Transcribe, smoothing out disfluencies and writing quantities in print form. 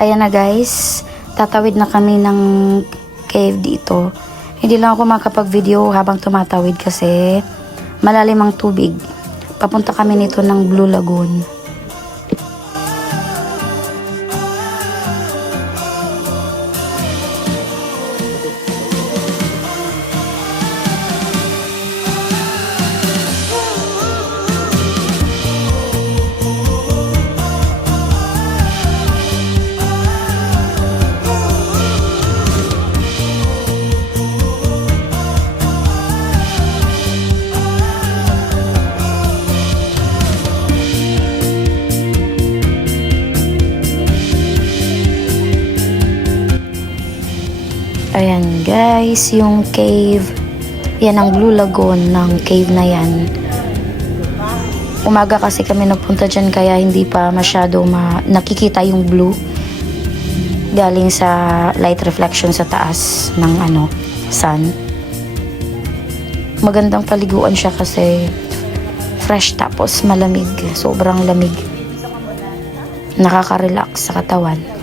Ayan na guys, tatawid na kami ng cave dito. Hindi lang ako makapag-video habang tumatawid kasi malalim ang tubig. Papunta kami nito ng Blue Lagoon. Ayan guys, yung cave. Yan ang Blue Lagoon ng cave na yan. Umaga kasi kami nagpunta dyan kaya hindi pa masyado nakikita yung blue. Galing sa light reflection sa taas ng sun. Magandang paliguan siya kasi fresh tapos malamig. Sobrang lamig. Nakaka-relax sa katawan.